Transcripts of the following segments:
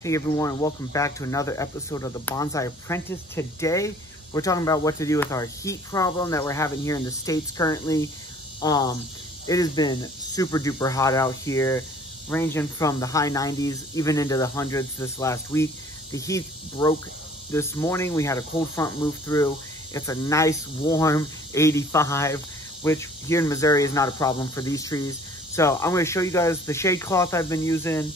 Hey everyone, and welcome back to another episode of the Bonsai Apprentice. Today, we're talking about what to do with our heat problem that we're having here in the States currently. It has been super duper hot out here, ranging from the high 90s, even into the hundreds this last week. The heat broke this morning. We had a cold front move through. It's a nice warm 85, which here in Missouri is not a problem for these trees. So I'm going to show you guys the shade cloth I've been using,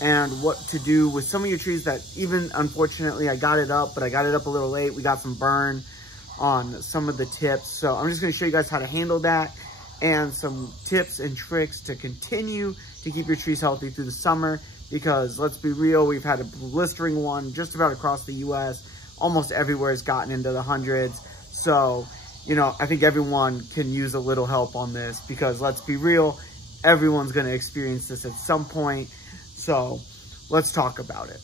and what to do with some of your trees that even, unfortunately, I got it up, but I got it up a little late. We got some burn on some of the tips. So I'm just going to show you guys how to handle that and some tips and tricks to continue to keep your trees healthy through the summer, because let's be real, we've had a blistering one just about across the US. Almost everywhere has gotten into the hundreds. So, you know, I think everyone can use a little help on this, because let's be real, everyone's going to experience this at some point. So let's talk about it.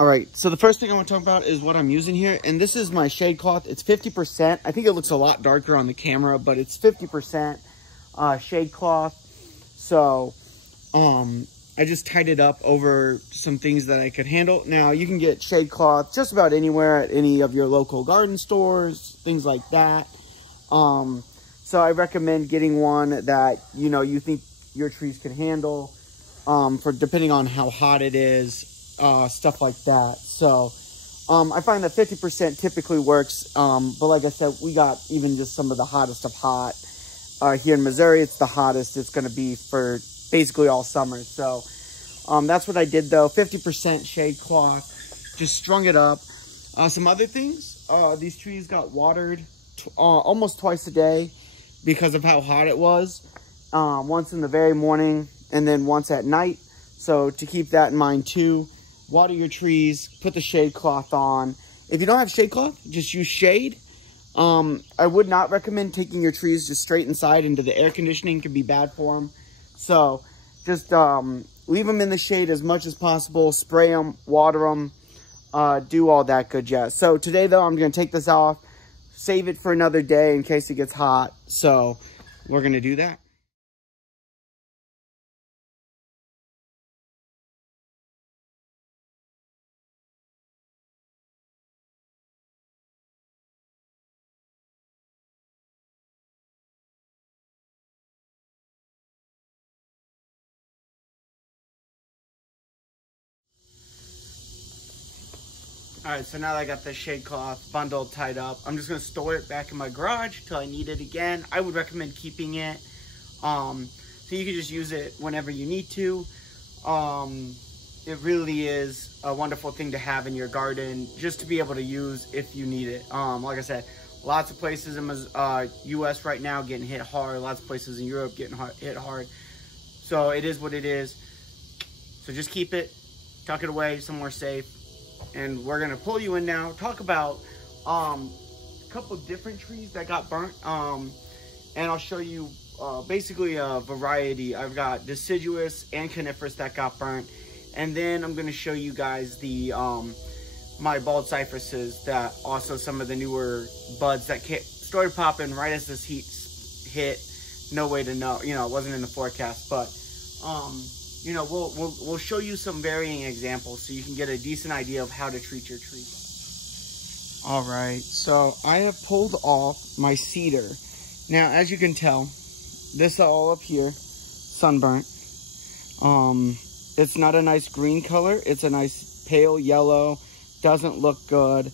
All right, so the first thing I want to talk about is what I'm using here. And this is my shade cloth. It's 50%. I think it looks a lot darker on the camera, but it's 50% shade cloth. So I just tied it up over some things that I could handle. Now, you can get shade cloth just about anywhere at any of your local garden stores, things like that. So I recommend getting one that, you know, you think your trees can handle, for depending on how hot it is, stuff like that. So I find that 50% typically works. But like I said, we got even just some of the hottest of hot. Here in Missouri, it's the hottest it's going to be for basically all summer. So that's what I did though. 50% shade cloth, just strung it up. Some other things, these trees got watered almost twice a day because of how hot it was. Once in the very morning and then once at night. So to keep that in mind too, water your trees, put the shade cloth on. If you don't have shade cloth, just use shade. I would not recommend taking your trees just straight inside into the air conditioning. It can be bad for them. So just leave them in the shade as much as possible. Spray them, water them, do all that good jazz. So today though, I'm going to take this off, save it for another day in case it gets hot. So we're going to do that. All right, so now that I got the shade cloth bundled, tied up, I'm just gonna store it back in my garage till I need it again. I would recommend keeping it, so you can just use it whenever you need to. It really is a wonderful thing to have in your garden, just to be able to use if you need it. Like I said, lots of places in US right now getting hit hard, lots of places in Europe getting hit hard. So it is what it is. So just keep it, tuck it away somewhere safe. And we're gonna pull you in now, talk about a couple different trees that got burnt, and I'll show you basically a variety. I've got deciduous and coniferous that got burnt, and then I'm gonna show you guys the my bald cypresses that also some of the newer buds that started popping right as this heat hit. No way to know, you know, it wasn't in the forecast, but you know, we'll show you some varying examples so you can get a decent idea of how to treat your tree. All right, so I have pulled off my cedar. Now, as you can tell, this all up here, sunburnt. It's not a nice green color. It's a nice pale yellow. Doesn't look good.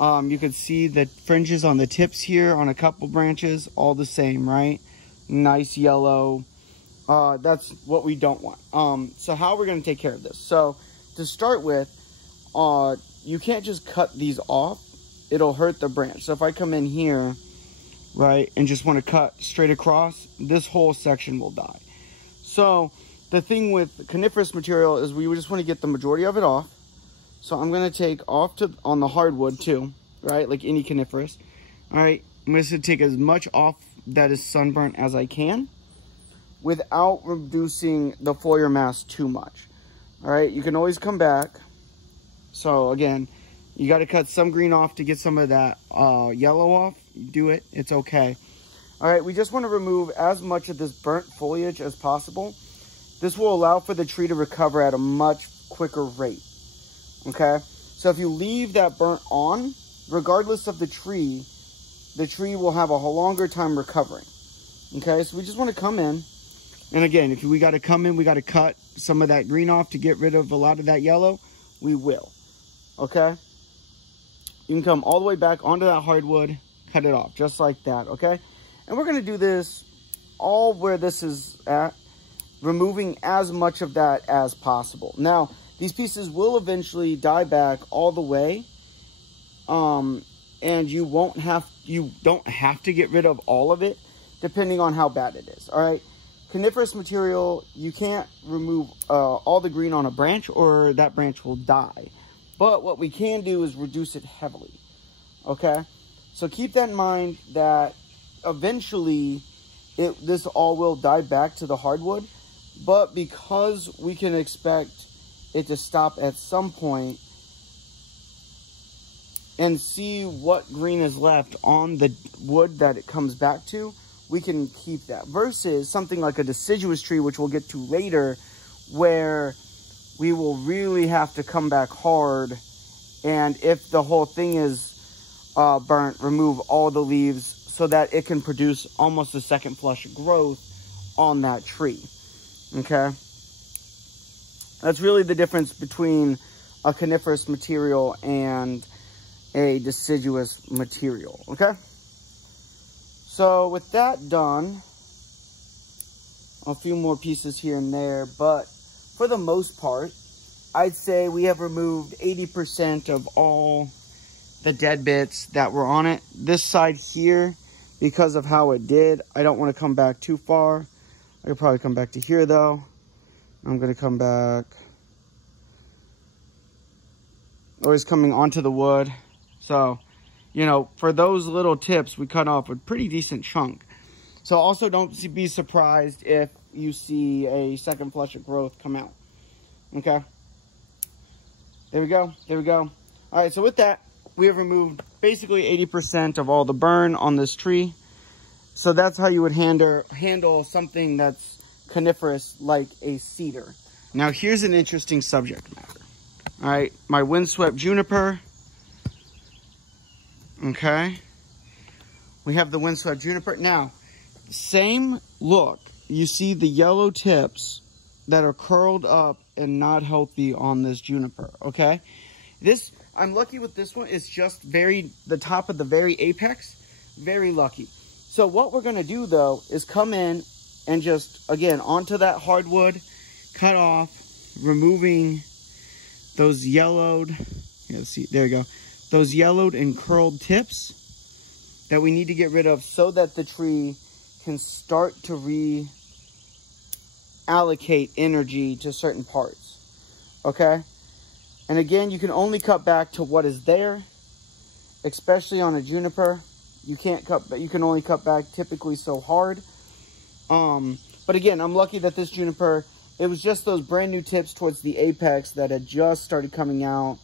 You can see the fringes on the tips here on a couple branches, all the same, right? Nice yellow. That's what we don't want. So how we're going to take care of this? So to start with, you can't just cut these off. It'll hurt the branch. So if I come in here, right, and just want to cut straight across, this whole section will die. So the thing with coniferous material is we just want to get the majority of it off. So I'm going to take off on the hardwood too, right, like any coniferous. All right, I'm just going to take as much off that is sunburnt as I can, without reducing the foliar mass too much. All right, you can always come back. So again, you got to cut some green off to get some of that yellow off. Do it, it's okay. All right, we just want to remove as much of this burnt foliage as possible. This will allow for the tree to recover at a much quicker rate, okay? So if you leave that burnt on, regardless of the tree will have a longer time recovering, okay? So we just want to come in, and again, if we got to come in, we got to cut some of that green off to get rid of a lot of that yellow, we will, okay? You can come all the way back onto that hardwood, cut it off, just like that, okay? And we're going to do this all where this is at, removing as much of that as possible. Now, these pieces will eventually die back all the way, and you don't have to get rid of all of it, depending on how bad it is, all right? Coniferous material, you can't remove all the green on a branch, or that branch will die. But what we can do is reduce it heavily, okay? So keep that in mind, that eventually this all will die back to the hardwood, but because we can expect it to stop at some point and see what green is left on the wood that it comes back to, we can keep that. Versus something like a deciduous tree, which we'll get to later, where we will really have to come back hard, and if the whole thing is burnt, remove all the leaves so that it can produce almost a second flush of growth on that tree, okay? That's really the difference between a coniferous material and a deciduous material, okay? So with that done, a few more pieces here and there, but for the most part, I'd say we have removed 80% of all the dead bits that were on it. This side here, because of how it did, I don't want to come back too far. I could probably come back to here though. I'm going to come back. Always coming onto the wood. So, you know, for those little tips, we cut off a pretty decent chunk. So also don't be surprised if you see a second flush of growth come out. Okay. There we go. There we go. All right. So with that, we have removed basically 80% of all the burn on this tree. So that's how you would handle something that's coniferous like a cedar. Now here's an interesting subject matter. All right. My windswept juniper. Okay. We have the windswept juniper. Now, same look. You see the yellow tips that are curled up and not healthy on this juniper, okay? I'm lucky with this one. It's just the top of the very apex. Very lucky. So what we're going to do, though, is come in and just, again, onto that hardwood, cut off, removing those yellowed, see, there you go, those yellowed and curled tips that we need to get rid of so that the tree can start to reallocate energy to certain parts, okay? And again, you can only cut back to what is there, especially on a juniper. You can only cut back typically so hard. But again, I'm lucky that this juniper, it was just those brand new tips towards the apex that had just started coming out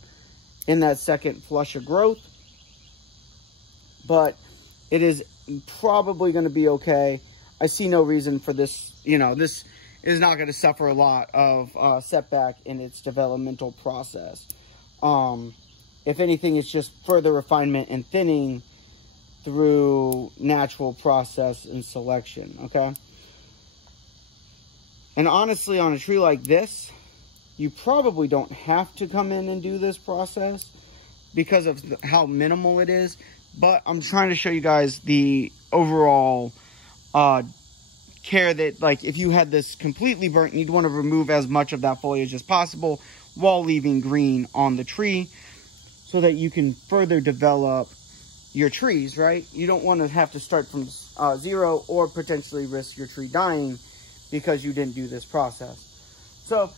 in that second flush of growth. But it is probably going to be okay. I see no reason for this, this is not going to suffer a lot of setback in its developmental process. If anything, it's just further refinement and thinning through natural process and selection, okay? And honestly, on a tree like this, you probably don't have to come in and do this process because of how minimal it is. But I'm trying to show you guys the overall care that, like, if you had this completely burnt, you'd want to remove as much of that foliage as possible while leaving green on the tree so that you can further develop your trees, right? You don't want to have to start from zero or potentially risk your tree dying because you didn't do this process. So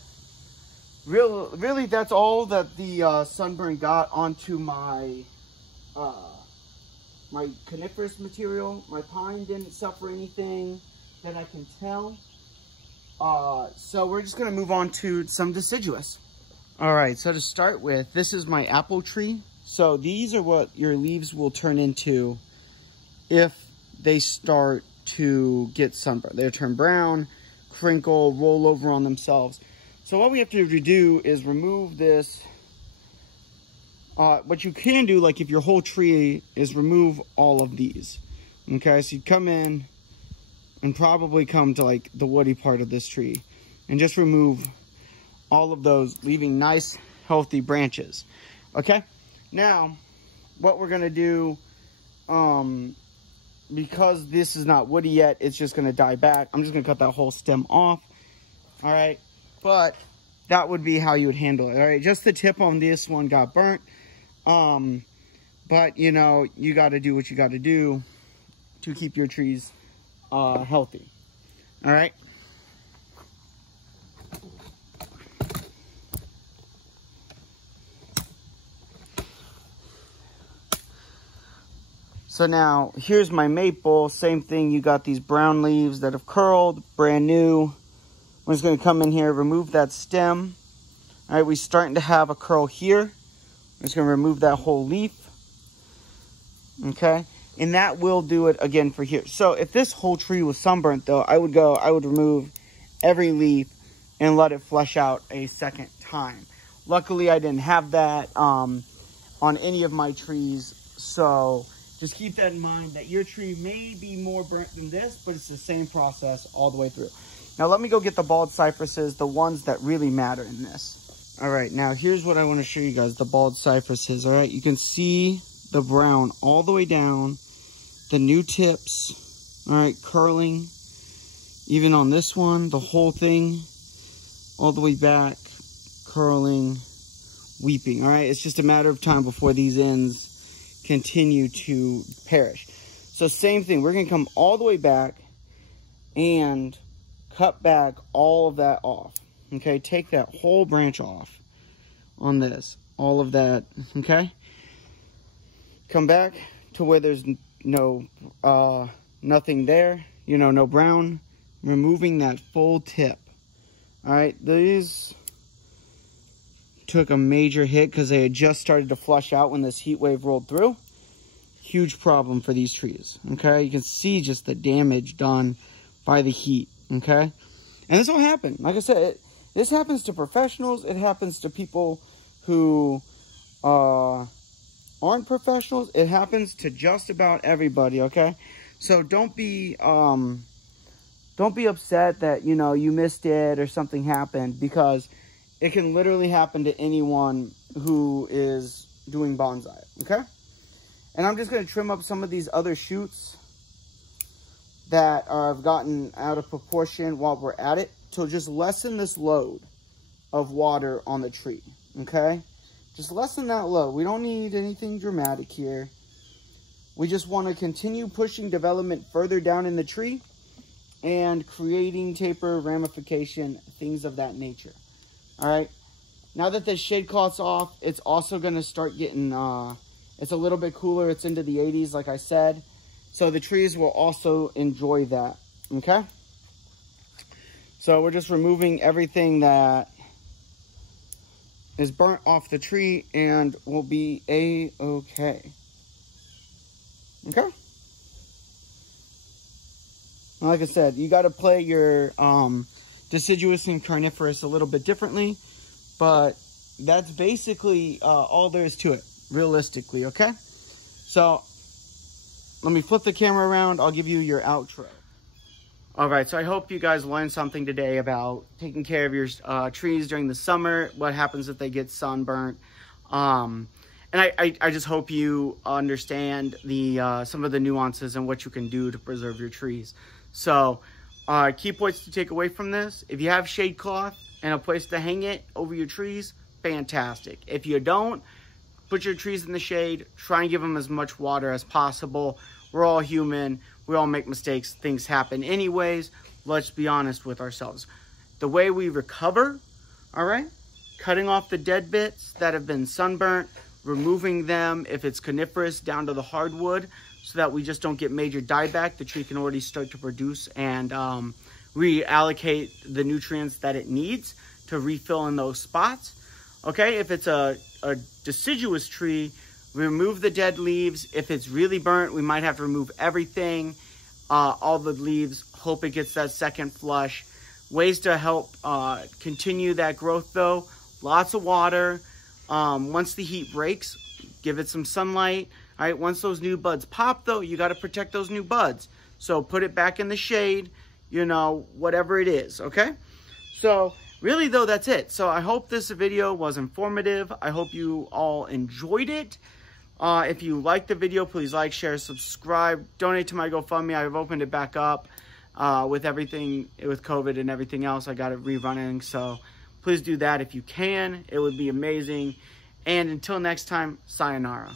really that's all that the sunburn got onto my my coniferous material. My pine didn't suffer anything that I can tell. So we're just going to move on to some deciduous. All right, so to start with, this is my apple tree. So these are what your leaves will turn into if they start to get sunburned. They'll turn brown, crinkle, roll over on themselves. So what we have to do is remove this. What you can do, like if your whole tree, is remove all of these. Okay, so you come in and probably come to like the woody part of this tree and just remove all of those, leaving nice, healthy branches. Okay, now what we're gonna do, because this is not woody yet, it's just gonna die back. I'm just gonna cut that whole stem off. All right, but that would be how you would handle it. All right, just the tip on this one got burnt. But you know, you got to do what you got to do to keep your trees healthy. All right. So now here's my maple. Same thing. You got these brown leaves that have curled, brand new. I'm just going to come in here, remove that stem. All right, we're starting to have a curl here. I'm just going to remove that whole leaf. Okay, and that will do it again for here. So if this whole tree was sunburnt though, I would remove every leaf and let it flush out a second time. Luckily, I didn't have that on any of my trees. So just keep that in mind, that your tree may be more burnt than this, but it's the same process all the way through. Now let me go get the bald cypresses, the ones that really matter in this. All right, now here's what I want to show you guys, the bald cypresses. All right, you can see the brown all the way down, the new tips, all right, curling, even on this one, the whole thing, all the way back, curling, weeping, all right? It's just a matter of time before these ends continue to perish. So same thing, we're gonna come all the way back and cut back all of that off, okay? Take that whole branch off on this, all of that, okay? Come back to where there's no, nothing there, you know, no brown, removing that full tip. All right, these took a major hit because they had just started to flush out when this heat wave rolled through. Huge problem for these trees, okay? You can see just the damage done by the heat, okay? And this will happen. Like I said, this happens to professionals. It happens to people who aren't professionals. It happens to just about everybody, okay? So don't be upset that, you know, you missed it or something happened, because it can literally happen to anyone who is doing bonsai, okay? And I'm just going to trim up some of these other shoots that have gotten out of proportion while we're at it, to just lessen this load of water on the tree, okay? Just lessen that load. We don't need anything dramatic here. We just want to continue pushing development further down in the tree and creating taper, ramification, things of that nature. All right. Now that the shade cloth's off, it's also going to start getting, it's a little bit cooler. It's into the 80s, like I said. So the trees will also enjoy that. Okay. So we're just removing everything that is burnt off the tree and will be a-okay. Okay? Like I said, you got to play your deciduous and carnivorous a little bit differently, but that's basically all there is to it, realistically, okay? So let me flip the camera around. I'll give you your outro. All right, so I hope you guys learned something today about taking care of your trees during the summer, what happens if they get sunburnt. And I just hope you understand the some of the nuances and what you can do to preserve your trees. So key points to take away from this: if you have shade cloth and a place to hang it over your trees, fantastic. If you don't, put your trees in the shade. Try and give them as much water as possible. We're all human. We all make mistakes. Things happen anyways. Let's be honest with ourselves. The way we recover, all right, cutting off the dead bits that have been sunburnt, removing them if it's coniferous down to the hardwood, so that we just don't get major dieback. The tree can already start to produce and reallocate the nutrients that it needs to refill in those spots. Okay, if it's a deciduous tree, remove the dead leaves. If it's really burnt, we might have to remove everything, all the leaves, hope it gets that second flush. Ways to help continue that growth though, lots of water. Once the heat breaks, give it some sunlight. All right, once those new buds pop though, you got to protect those new buds. So put it back in the shade, you know, whatever it is, okay? So really though, that's it. So I hope this video was informative. I hope you all enjoyed it. If you liked the video, please like, share, subscribe, donate to my GoFundMe. I've opened it back up with everything, with COVID and everything else. I got it rerunning, so please do that if you can. It would be amazing. And until next time, sayonara.